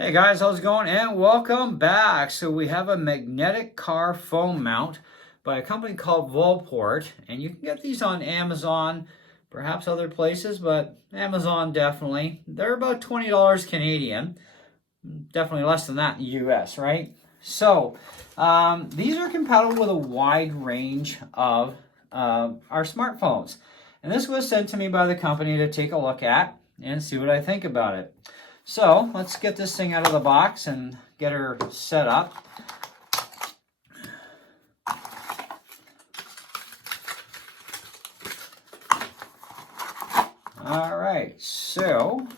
Hey guys, how's it going? And welcome back. So we have a magnetic car phone mount by a company called Volport, and you can get these on Amazon, perhaps other places, but Amazon definitely. They're about $20 Canadian, definitely less than that in the US, right? So these are compatible with a wide range of our smartphones. And this was sent to me by the company to take a look at and see what I think about it. So let's get this thing out of the box and get her set up. All right, so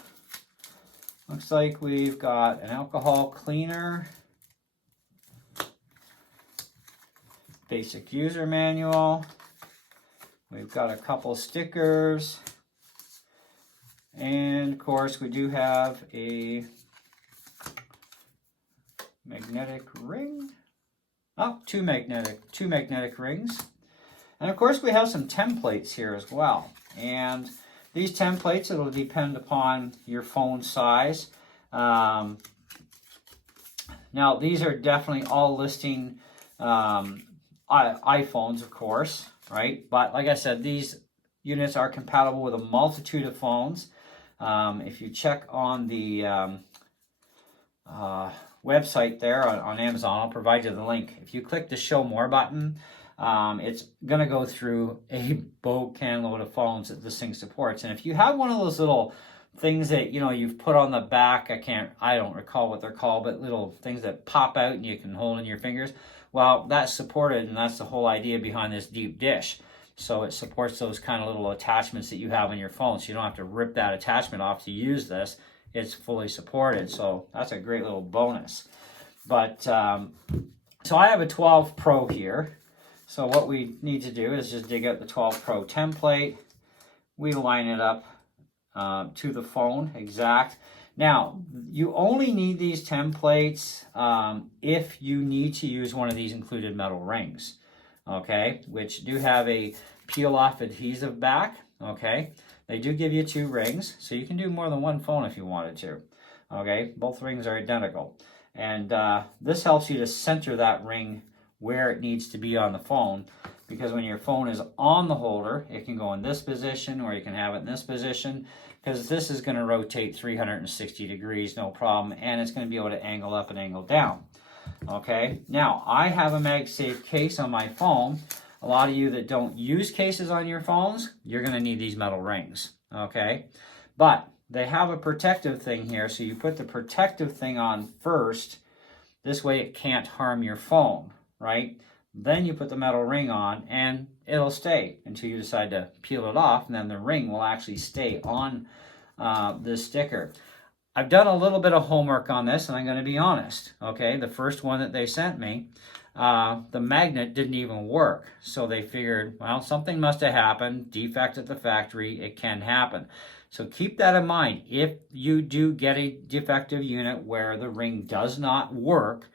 looks like we've got an alcohol cleaner, basic user manual, we've got a couple stickers, and of course we do have a magnetic ring. Oh, two magnetic rings. And of course we have some templates here as well. And these templates, it'll depend upon your phone size. Now these are definitely all listing iPhones, of course, right? But like I said, these units are compatible with a multitude of phones. If you check on the website there on Amazon, I'll provide you the link. If you click the show more button, it's going to go through a can load of phones that this thing supports. And if you have one of those little things that, you know, you've put on the back, I don't recall what they're called, but little things that pop out and you can hold in your fingers, well, that's supported, and that's the whole idea behind this deep dish. So it supports those kind of little attachments that you have on your phone, so you don't have to rip that attachment off to use this. It's fully supported, so that's a great little bonus. But so I have a 12 Pro here. So what we need to do is just dig out the 12 Pro template. We line it up to the phone exact. Now, you only need these templates if you need to use one of these included metal rings, okay, which do have a peel-off adhesive back, okay. They do give you 2 rings, so you can do more than one phone if you wanted to, okay. Both rings are identical. And this helps you to center that ring where it needs to be on the phone, because when your phone is on the holder, it can go in this position, or you can have it in this position, because this is going to rotate 360 degrees, no problem, and it's going to be able to angle up and angle down. Okay, now I have a MagSafe case on my phone. A lot of you that don't use cases on your phones, you're going to need these metal rings, okay? But they have a protective thing here, so you put the protective thing on first. This way it can't harm your phone, right? Then you put the metal ring on, and it'll stay until you decide to peel it off, and then the ring will actually stay on this sticker. I've done a little bit of homework on this, and I'm going to be honest, okay? The first one that they sent me, the magnet didn't even work. So they figured, well, something must have happened, defect at the factory, it can happen. So keep that in mind. If you do get a defective unit where the ring does not work,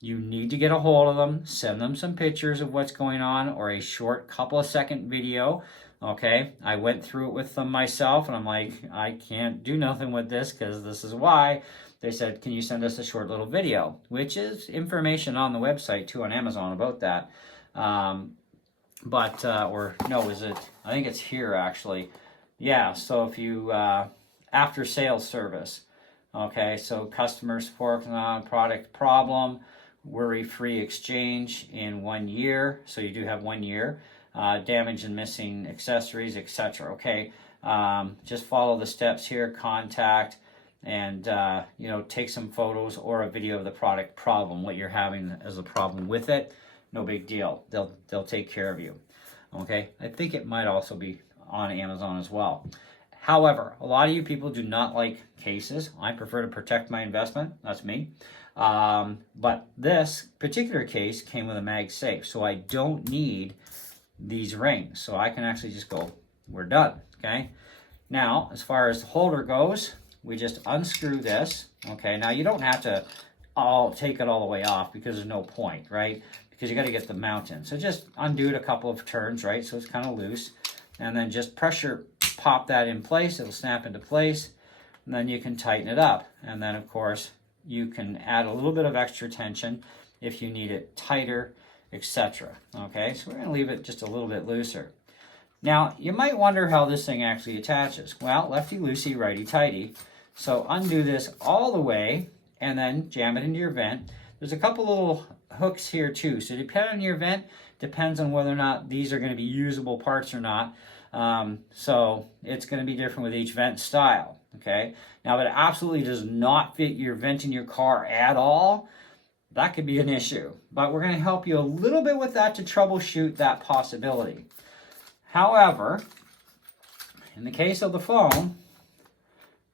you need to get a hold of them, send them some pictures of what's going on, or a short couple of second video. Okay, I went through it with them myself, and I'm like, I can't do nothing with this because this is why. They said, can you send us a short little video? Which is information on the website too, on Amazon, about that. Or no, is it? I think it's here actually. Yeah, so if you, after sales service. Okay, so customer support on product problem, worry-free exchange in 1 year. So you do have 1 year. Damage and missing accessories, etc. Okay, just follow the steps here, contact, and you know, take some photos or a video of the product problem, what you're having as a problem with it. No big deal. They'll take care of you. Okay, I think it might also be on Amazon as well. However, a lot of you people do not like cases. I prefer to protect my investment. That's me. But this particular case came with a MagSafe, so I don't need these rings. So I can actually just go, we're done, okay? Now, as far as the holder goes, we just unscrew this, okay? Now, you don't have to take it all the way off because there's no point, right? Because you got to get the mount in. So just undo it a couple of turns, right? So it's kind of loose. And then just pressure pop that in place. It'll snap into place. And then you can tighten it up. And then, of course, you can add a little bit of extra tension if you need it tighter, etc. Okay, so we're going to leave it just a little bit looser. Now, you might wonder how this thing actually attaches. Well, lefty-loosey, righty-tighty. So undo this all the way and then jam it into your vent. There's a couple little hooks here too. So depending on your vent, depends on whether or not these are going to be usable parts or not. So it's going to be different with each vent style. Okay. Now, if it absolutely does not fit your vent in your car at all, that could be an issue. But we're going to help you a little bit with that to troubleshoot that possibility. However, in the case of the phone,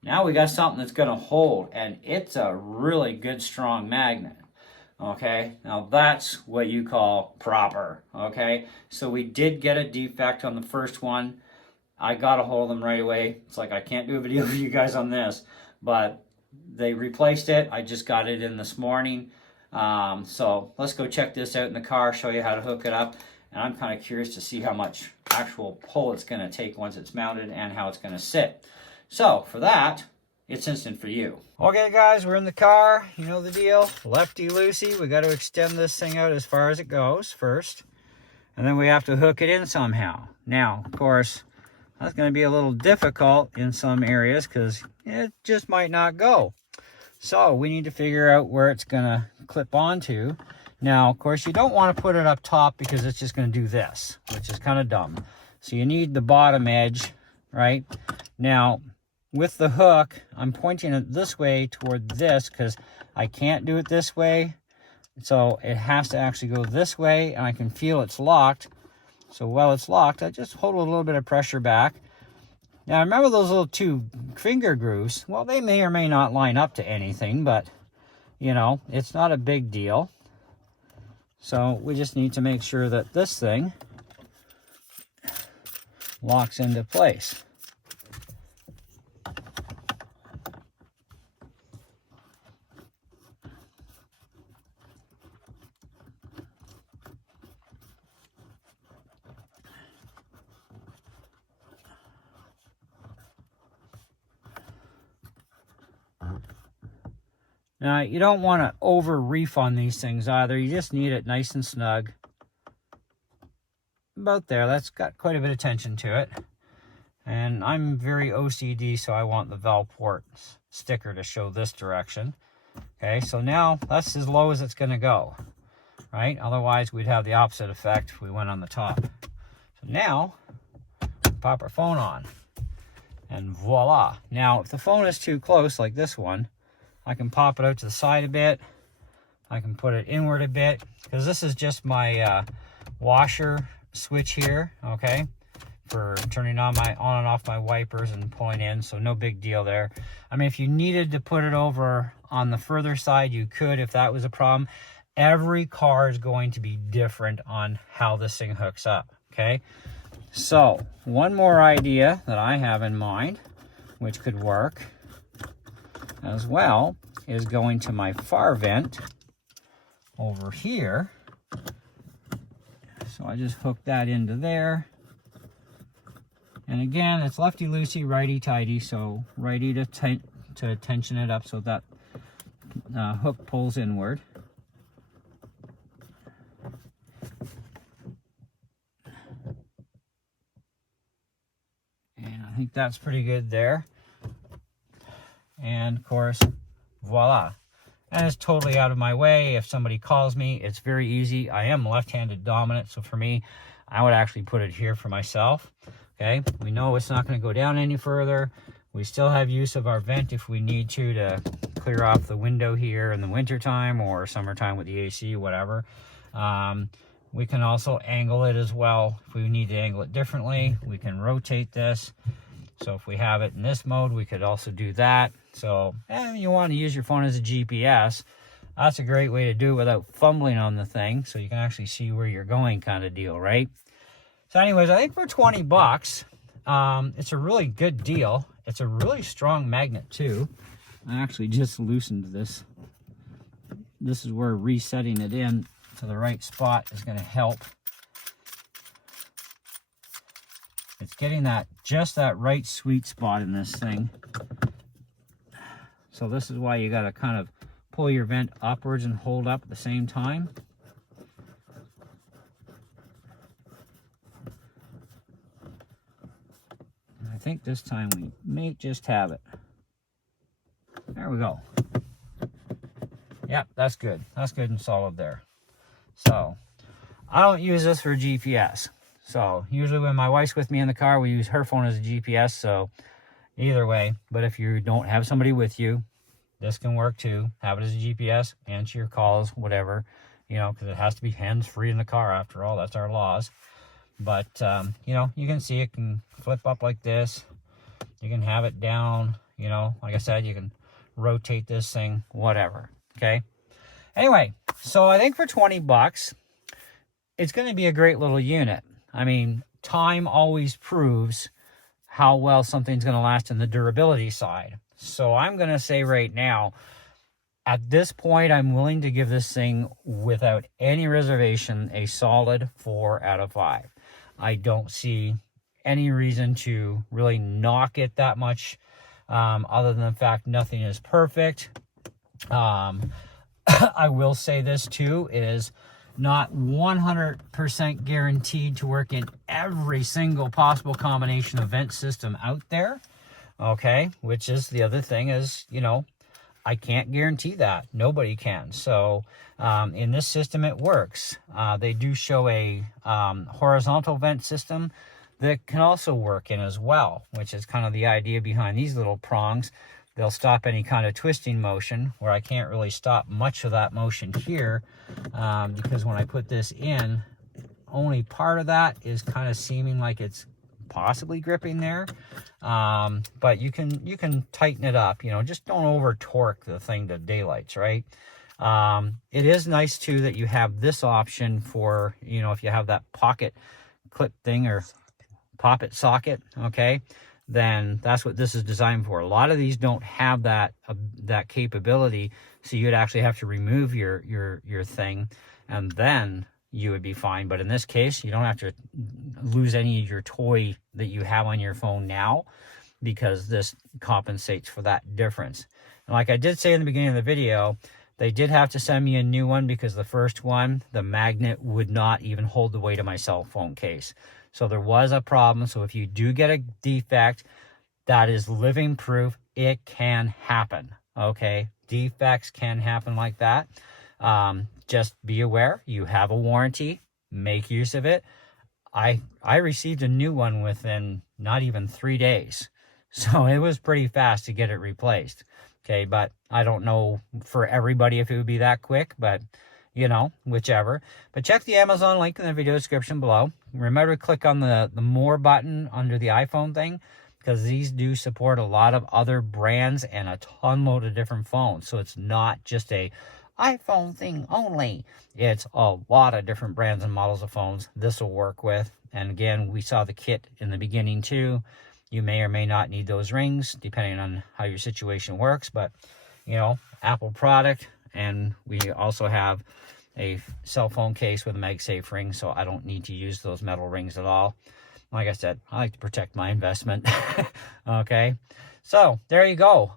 now we got something that's going to hold, and it's a really good, strong magnet. Okay, now that's what you call proper. Okay, so we did get a defect on the first one. I got a hold of them right away. It's like I can't do a video for you guys on this, but they replaced it. I just got it in this morning. So let's go check this out in the car, show you how to hook it up. And I'm kind of curious to see how much actual pull it's going to take once it's mounted and how it's going to sit. So for that, it's instant for you. Okay guys, we're in the car. You know the deal. Lefty-loosey. We got to extend this thing out as far as it goes first. And then we have to hook it in somehow. Now, of course, that's going to be a little difficult in some areas because it just might not go. So we need to figure out where it's going to clip onto. Now, of course, you don't want to put it up top because it's just going to do this, which is kind of dumb. So you need the bottom edge, right? Now, with the hook, I'm pointing it this way toward this because I can't do it this way. So it has to actually go this way, and I can feel it's locked. So while it's locked, I just hold a little bit of pressure back. Now, remember those little two finger grooves? Well, they may or may not line up to anything, but, you know, it's not a big deal. So we just need to make sure that this thing locks into place. Now, you don't want to over-reef on these things either. You just need it nice and snug. About there. That's got quite a bit of tension to it. And I'm very OCD, so I want the Volport sticker to show this direction. Okay, so now that's as low as it's going to go. Right? Otherwise, we'd have the opposite effect if we went on the top. So now, pop our phone on. And voila. Now, if the phone is too close, like this one, I can pop it out to the side a bit. I can put it inward a bit because this is just my washer switch here, okay, for turning on and off my wipers and pulling in, so no big deal there. I mean, if you needed to put it over on the further side, you could if that was a problem. Every car is going to be different on how this thing hooks up, okay? So, one more idea that I have in mind, which could work as well, is going to my far vent over here. So I just hook that into there. And again, it's lefty-loosey, righty-tighty, so righty to tension it up so that hook pulls inward. And I think that's pretty good there. And of course, voila. And it's totally out of my way. If somebody calls me, it's very easy. I am left-handed dominant, so for me, I would actually put it here for myself. Okay, we know it's not going to go down any further. We still have use of our vent if we need to clear off the window here in the wintertime or summertime with the AC, whatever. We can also angle it as well. If we need to angle it differently, we can rotate this. So if we have it in this mode, we could also do that. So you want to use your phone as a GPS. That's a great way to do it without fumbling on the thing. So you can actually see where you're going kind of deal, right? So anyways, I think for 20 bucks, it's a really good deal. It's a really strong magnet too. I actually just loosened this. This is where resetting it in to the right spot is going to help. It's getting just that right sweet spot in this thing. So this is why you got to kind of pull your vent upwards and hold up at the same time. And I think this time we may just have it. There we go. Yep, that's good. That's good and solid there. So, I don't use this for GPS. So, usually when my wife's with me in the car, we use her phone as a GPS. So, either way. But if you don't have somebody with you, this can work too. Have it as a GPS, answer your calls, whatever. You know, because it has to be hands-free in the car after all. That's our laws. But, you know, you can see it can flip up like this. You can have it down. You know, like I said, you can rotate this thing, whatever. Okay. Anyway, so I think for 20 bucks, it's going to be a great little unit. I mean, time always proves how well something's going to last in the durability side. So I'm going to say right now, at this point, I'm willing to give this thing without any reservation a solid 4 out of 5. I don't see any reason to really knock it that much, other than the fact nothing is perfect. I will say this too, is not 100% guaranteed to work in every single possible combination of vent system out there. Okay, which is the other thing is, you know, I can't guarantee that. Nobody can. So in this system, it works. They do show a horizontal vent system that can also work in as well, which is kind of the idea behind these little prongs. They'll stop any kind of twisting motion, where I can't really stop much of that motion here, because when I put this in, only part of that is kind of seeming like it's possibly gripping there. But you can tighten it up, you know, just don't over torque the thing to daylights, right? It is nice too that you have this option for, you know, if you have that pocket clip thing or poppet socket, okay, then that's what this is designed for. A lot of these don't have that that capability, so you'd actually have to remove your thing, and then you would be fine. But in this case, you don't have to lose any of your toy that you have on your phone now, because this compensates for that difference. And like I did say in the beginning of the video, they did have to send me a new one because the first one, the magnet would not even hold the weight of my cell phone case. So there was a problem. So if you do get a defect, that is living proof it can happen. Okay, defects can happen like that. Just be aware, you have a warranty, make use of it. I received a new one within not even 3 days. So it was pretty fast to get it replaced. Okay, but I don't know for everybody if it would be that quick, but you know, whichever. But check the Amazon link in the video description below. Remember to click on the more button under the iPhone thing, because these do support a lot of other brands and a ton load of different phones. So it's not just a iPhone thing only. It's a lot of different brands and models of phones this will work with. And again, we saw the kit in the beginning too. You may or may not need those rings depending on how your situation works, but you know, Apple product. And we also have a cell phone case with a MagSafe ring, so I don't need to use those metal rings at all. Like I said, I like to protect my investment. Okay, so there you go.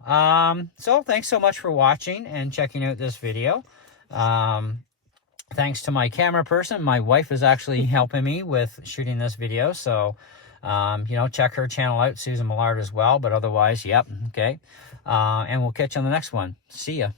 So thanks so much for watching and checking out this video. Thanks to my camera person. My wife is actually helping me with shooting this video, so you know, check her channel out, Susan Millard, as well. But otherwise, yep, okay. And we'll catch you on the next one. See ya.